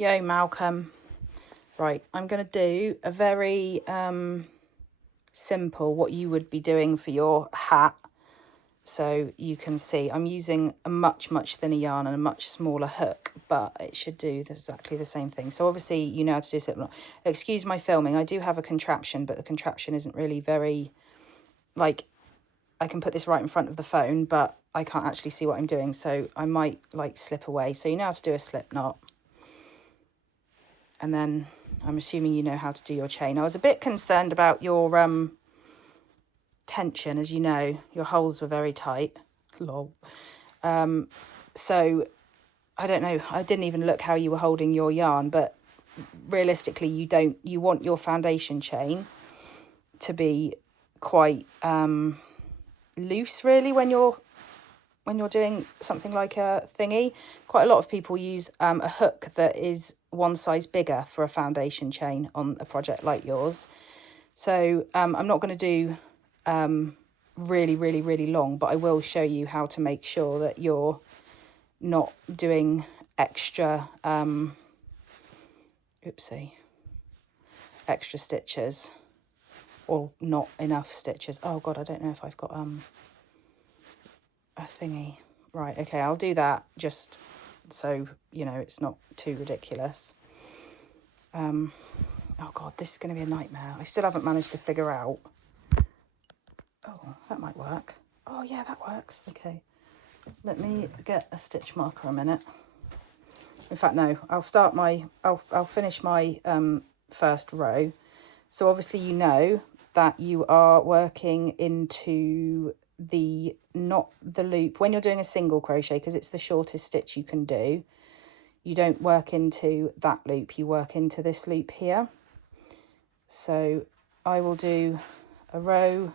Yo, Malcolm. Right, I'm going to do a very simple, what you would be doing for your hat. So you can see I'm using a much thinner yarn and a much smaller hook, but it should do exactly the same thing. So obviously you know how to do slip knot. Excuse my filming. I do have a contraption, but the contraption isn't really very, like, I can put this right in front of the phone, but I can't actually see what I'm doing. So I might like slip away. So you know how to do a slip knot. And then I'm assuming you know how to do your chain. I was a bit concerned about your tension. As you know, your holes were very tight. Lol. So I don't know. I didn't even look how you were holding your yarn, but realistically, you want your foundation chain to be quite loose, really, when you're doing something like a thingy. Quite a lot of people use a hook that is one size bigger for a foundation chain on a project like yours. So I'm not going to do really long, but I will show you how to make sure that you're not doing extra extra stitches, or not enough stitches. Oh god, I don't know if I've got a thingy. Right, okay, I'll do that just so you know it's not too ridiculous. Oh god, this is going to be a nightmare. I still haven't managed to figure out. Oh, that might work. Oh yeah, that works. Okay, let me get a stitch marker a minute. In fact, no, I'll finish my first row. So obviously you know that you are working into not the loop when you're doing a single crochet, because it's the shortest stitch you can do. You don't work into that loop, you work into this loop here. So I will do a row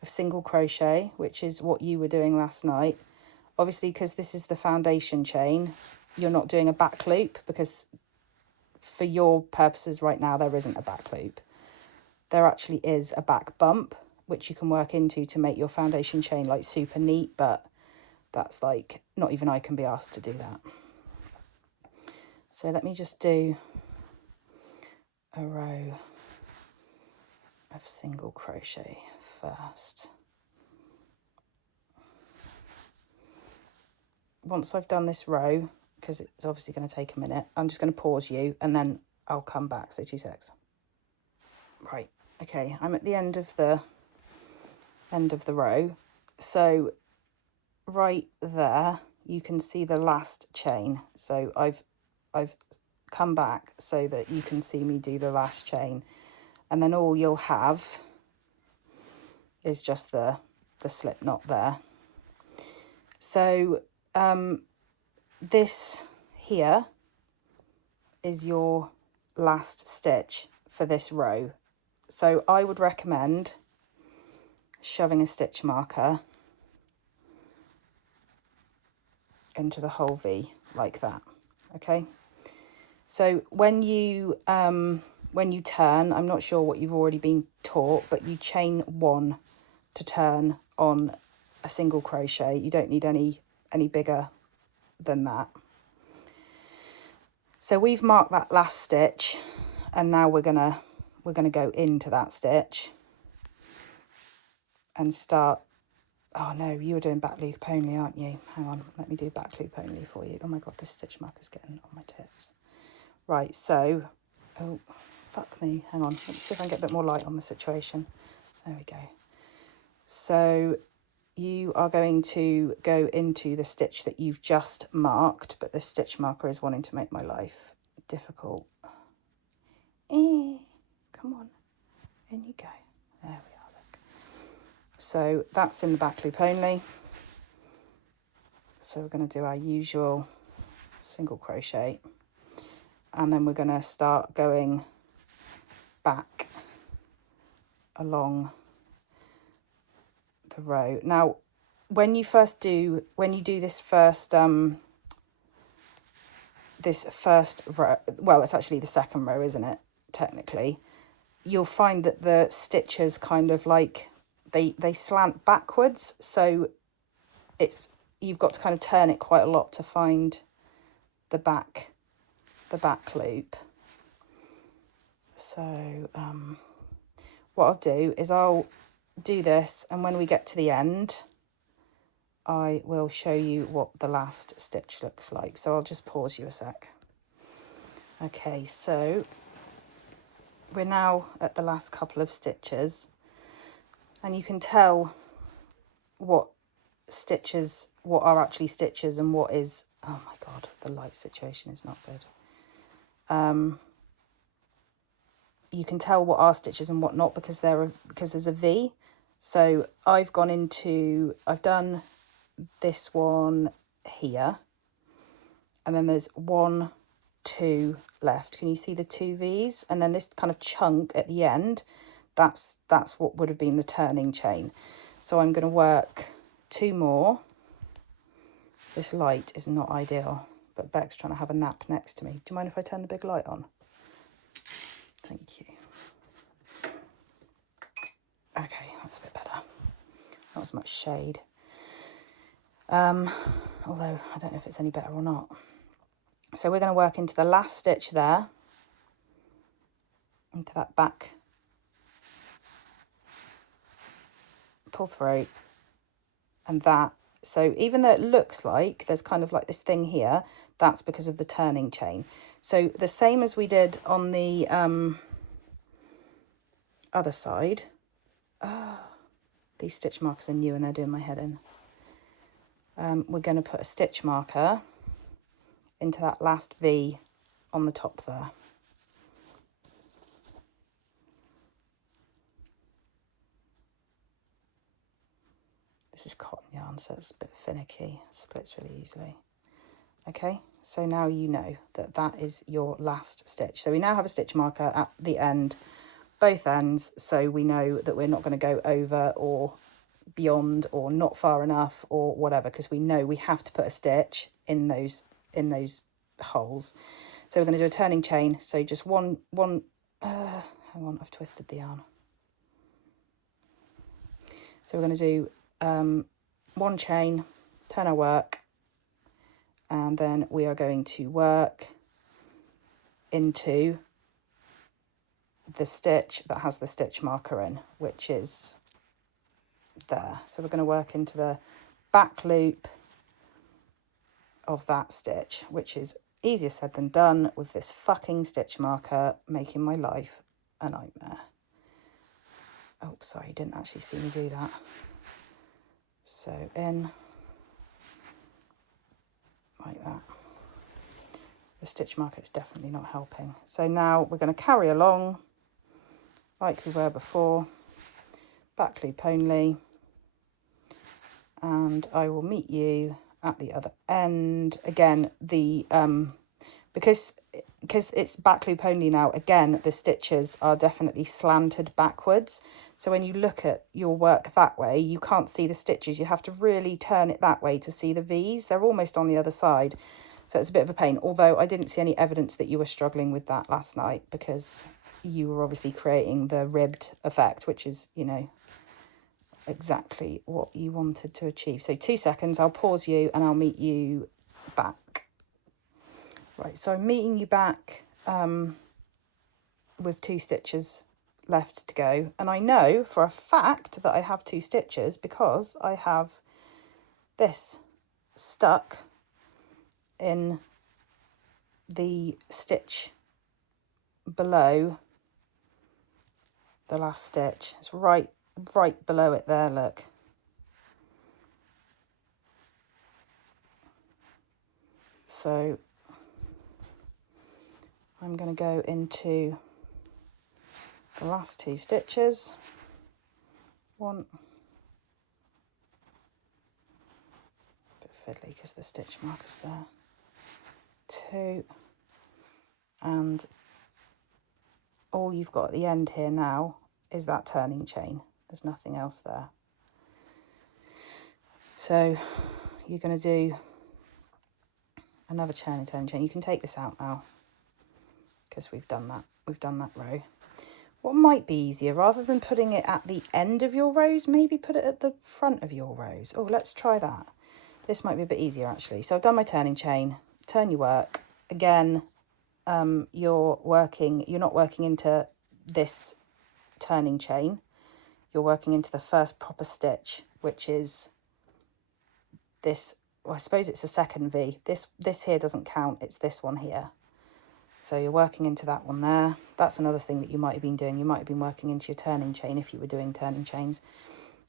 of single crochet, which is what you were doing last night. Obviously, because this is the foundation chain, you're not doing a back loop, because for your purposes right now there isn't a back loop. There actually is a back bump, which you can work into to make your foundation chain like super neat, but that's like, not even I can be asked to do that. So let me just do a row of single crochet first. Once I've done this row, because it's obviously going to take a minute, I'm just going to pause you and then I'll come back. So 2 secs. Right, okay, I'm at the end of the row. So right there you can see the last chain. So I've come back so that you can see me do the last chain, and then all you'll have is just the slip knot there. So this here is your last stitch for this row. So I would recommend shoving a stitch marker into the whole V like that. Okay, so when you turn, I'm not sure what you've already been taught, but you chain 1 to turn on a single crochet. You don't need any bigger than that. So we've marked that last stitch, and now we're gonna go into that stitch and start. Oh no, you were doing back loop only, aren't you? Hang on, let me do back loop only for you. Oh my god, this stitch marker's getting on my tits. Right, so, oh, fuck me. Hang on, let me see if I can get a bit more light on the situation. There we go. So you are going to go into the stitch that you've just marked, but the stitch marker is wanting to make my life difficult. Come on, in you go. There we are, look. So that's in the back loop only. So we're going to do our usual single crochet, and then we're going to start going back along the row. Now, when you do this first row, well, it's actually the second row, isn't it, technically, you'll find that the stitches kind of like they slant backwards, so you've got to kind of turn it quite a lot to find the back the back loop. So what I'll do is I'll do this, and when we get to the end, I will show you what the last stitch looks like. So I'll just pause you a sec. Okay, so we're now at the last couple of stitches, and you can tell what are actually stitches and what is, oh my god, the light situation is not good. You can tell what are stitches and what not because there's a V. So I've done this one here, and then there's 1, 2 left. Can you see the 2 V's? And then this kind of chunk at the end, that's what would have been the turning chain. So I'm going to work 2 more. This light is not ideal, but Beck's trying to have a nap next to me. Do you mind if I turn the big light on? Thank you. Okay, that's a bit better. Not as much shade. Although I don't know if it's any better or not. So we're going to work into the last stitch there, into that back pull through, and that. So even though it looks like there's kind of like this thing here, that's because of the turning chain. So the same as we did on the other side. These stitch markers are new and they're doing my head in. We're going to put a stitch marker into that last V on the top there. This is cotton yarn, so it's a bit finicky, it splits really easily. Okay, so now you know that that is your last stitch. So we now have a stitch marker at the end, both ends, so we know that we're not going to go over or beyond or not far enough or whatever, because we know we have to put a stitch in those holes. So we're going to do a turning chain. So just one hang on, I've twisted the yarn. So we're going to do 1 chain, turn our work, and then we are going to work into the stitch that has the stitch marker in, which is there. So we're going to work into the back loop of that stitch, which is easier said than done with this fucking stitch marker making my life a nightmare. Oh, sorry, you didn't actually see me do that. So in like that. The stitch marker is definitely not helping. So now we're going to carry along like we were before, back loop only, and I will meet you at the other end. Again, the because it's back loop only now, again, the stitches are definitely slanted backwards. So when you look at your work that way, you can't see the stitches. You have to really turn it that way to see the V's. They're almost on the other side. So it's a bit of a pain, although I didn't see any evidence that you were struggling with that last night because you were obviously creating the ribbed effect, which is, you know, exactly what you wanted to achieve. So 2 seconds, I'll pause you and I'll meet you back. Right, so I'm meeting you back with 2 stitches left to go. And I know for a fact that I have 2 stitches because I have this stuck in the stitch below the last stitch. It's right below it there, look. So I'm going to go into the last 2 stitches. 1, bit fiddly because the stitch marker's there. 2, and all you've got at the end here now is that turning chain. There's nothing else there. So you're going to do another turning chain. You can take this out now because we've done that. We've done that row. What might be easier, rather than putting it at the end of your rows, maybe put it at the front of your rows. Oh, let's try that. This might be a bit easier actually. So I've done my turning chain, turn your work. Again, you're not working into this turning chain. You're working into the first proper stitch, which is this. Well, I suppose it's a second V. This here doesn't count. It's this one here. So you're working into that one there. That's another thing that you might have been doing. You might have been working into your turning chain if you were doing turning chains.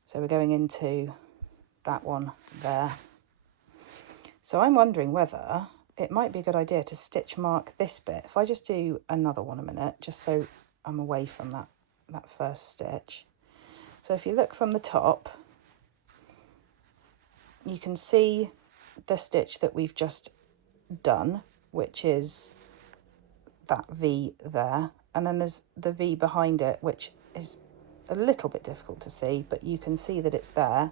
So we're going into that one there. So I'm wondering whether it might be a good idea to stitch mark this bit. If I just do another one a minute, just so I'm away from that first stitch. So if you look from the top, you can see the stitch that we've just done, which is that V there. And then there's the V behind it, which is a little bit difficult to see, but you can see that it's there.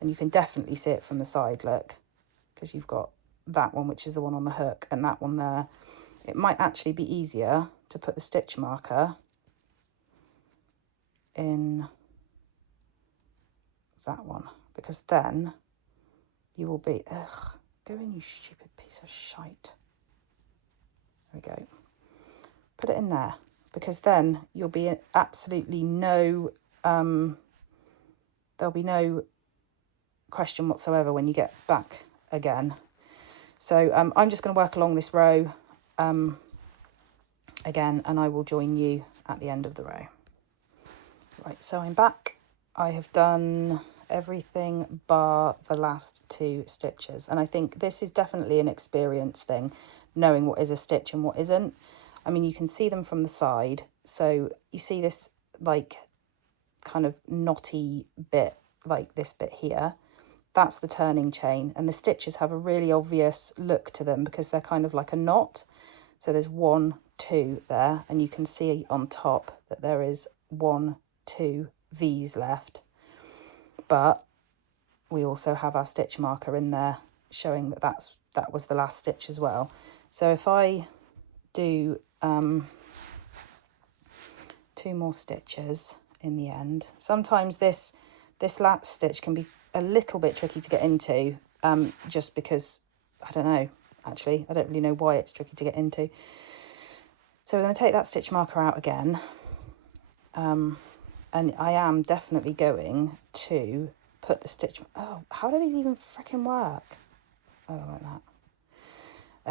And you can definitely see it from the side, look, because you've got that one, which is the one on the hook, and that one there. It might actually be easier to put the stitch marker in that one, because then you will be, go in, you stupid piece of shite. There we go. Put it in there, because then you'll be absolutely no, there'll be no question whatsoever when you get back again. So I'm just going to work along this row again, and I will join you at the end of the row. Right, so I'm back. I have done everything bar the last 2 stitches, and I think this is definitely an experience thing, knowing what is a stitch and what isn't. I mean, you can see them from the side, so you see this like kind of knotty bit, like this bit here. That's the turning chain, and the stitches have a really obvious look to them because they're kind of like a knot. So there's 1, 2 there, and you can see on top that there is 1, 2 V's left. But we also have our stitch marker in there showing that that was the last stitch as well. So if I do 2 more stitches in the end, sometimes this last stitch can be a little bit tricky to get into, just because, I don't know, actually, I don't really know why it's tricky to get into. So we're going to take that stitch marker out again, and I am definitely going to put the stitch, oh, how do these even freaking work? Oh, like that.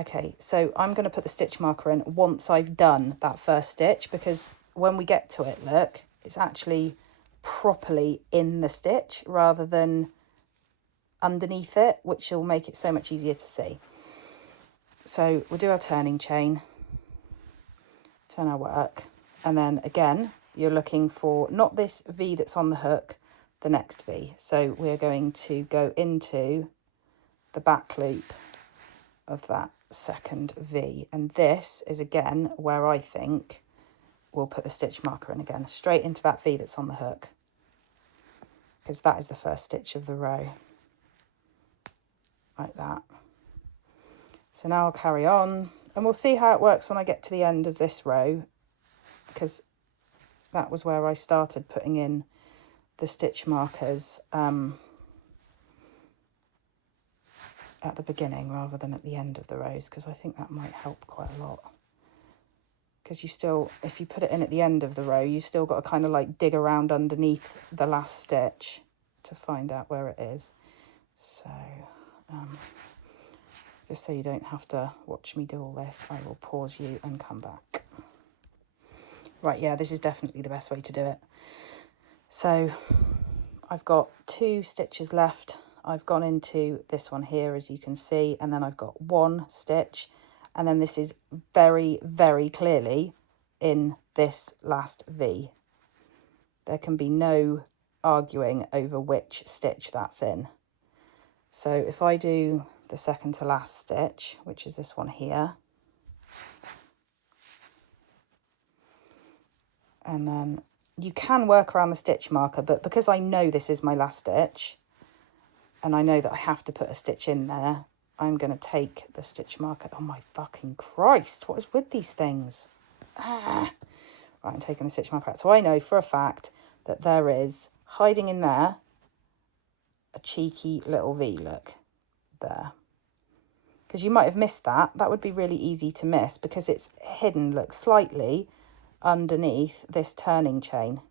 Okay, so I'm going to put the stitch marker in once I've done that first stitch, because when we get to it, look, it's actually properly in the stitch rather than underneath it, which will make it so much easier to see. So we'll do our turning chain, turn our work, and then again you're looking for not this V that's on the hook, the next V. So we're going to go into the back loop of that second V, and this is again where I think we'll put the stitch marker in again, straight into that V that's on the hook, because that is the first stitch of the row, like that. So now I'll carry on, and we'll see how it works when I get to the end of this row, because that was where I started putting in the stitch markers at the beginning rather than at the end of the rows, because I think that might help quite a lot. Because you still, if you put it in at the end of the row, you've still got to kind of like dig around underneath the last stitch to find out where it is. So just so you don't have to watch me do all this, I will pause you and come back. Right, yeah, this is definitely the best way to do it. So I've got 2 stitches left. I've gone into this one here, as you can see, and then I've got 1 stitch, and then this is very, very clearly in this last V. There can be no arguing over which stitch that's in. So if I do the second to last stitch, which is this one here, and then you can work around the stitch marker, but because I know this is my last stitch and I know that I have to put a stitch in there, I'm going to take the stitch marker. Oh my fucking Christ, what is with these things? Right, I'm taking the stitch marker out. So I know for a fact that there is, hiding in there, a cheeky little V, look, there. because you might have missed that. That would be really easy to miss because it's hidden, look, slightly underneath this turning chain.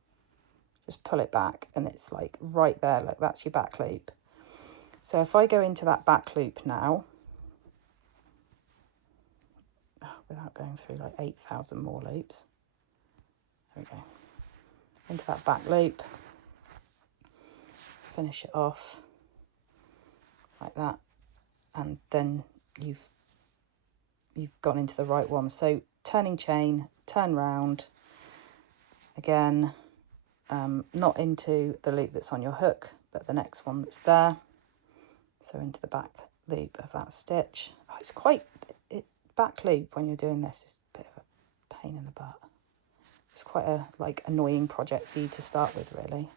Just pull it back and it's like right there, look, that's your back loop. So if I go into that back loop now, without going through like 8,000 more loops, there we go, into that back loop, finish it off like that, and then you've gone into the right one. So turning chain, turn round again, not into the loop that's on your hook, but the next one that's there. So into the back loop of that stitch. Oh, it's back loop when you're doing this is a bit of a pain in the butt. It's quite a annoying project for you to start with, really.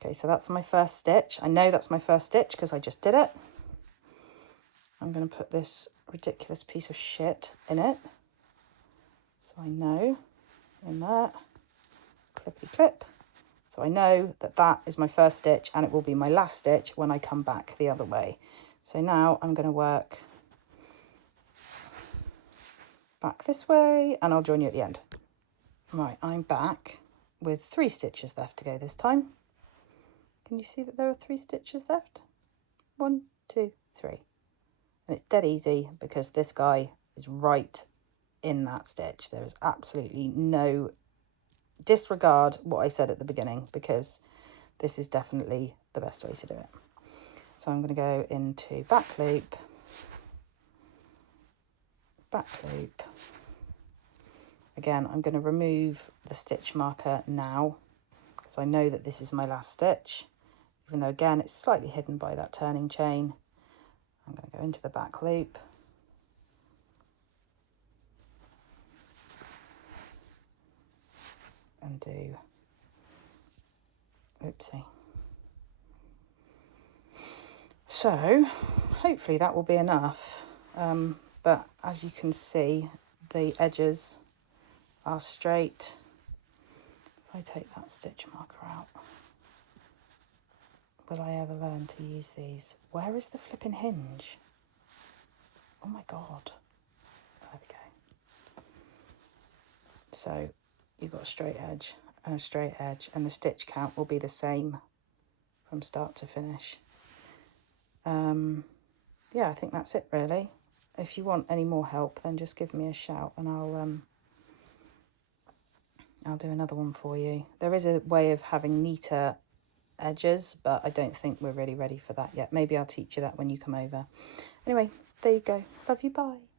Okay, so that's my first stitch. I know that's my first stitch because I just did it. I'm going to put this ridiculous piece of shit in it. So I know, in there, clippity clip. So I know that that is my first stitch and it will be my last stitch when I come back the other way. So now I'm going to work back this way and I'll join you at the end. Right, I'm back with 3 stitches left to go this time. Can you see that there are 3 stitches left? 1, 2, 3. And it's dead easy because this guy is right in that stitch. There is absolutely no disregard what I said at the beginning because this is definitely the best way to do it. So I'm going to go into back loop, again I'm going to remove the stitch marker now because I know that this is my last stitch, even though again it's slightly hidden by that turning chain. I'm going to go into the back loop and do, oopsie. So hopefully that will be enough, but as you can see the edges are straight. If I take that stitch marker out, will I ever learn to use these? Where is the flipping hinge? Oh my god, there we go. So you've got a straight edge and a straight edge and the stitch count will be the same from start to finish. Yeah, I think that's it really. If you want any more help, then just give me a shout and I'll do another one for you. There is a way of having neater edges, but I don't think we're really ready for that yet. Maybe I'll teach you that when you come over. Anyway, there you go. Love you, bye.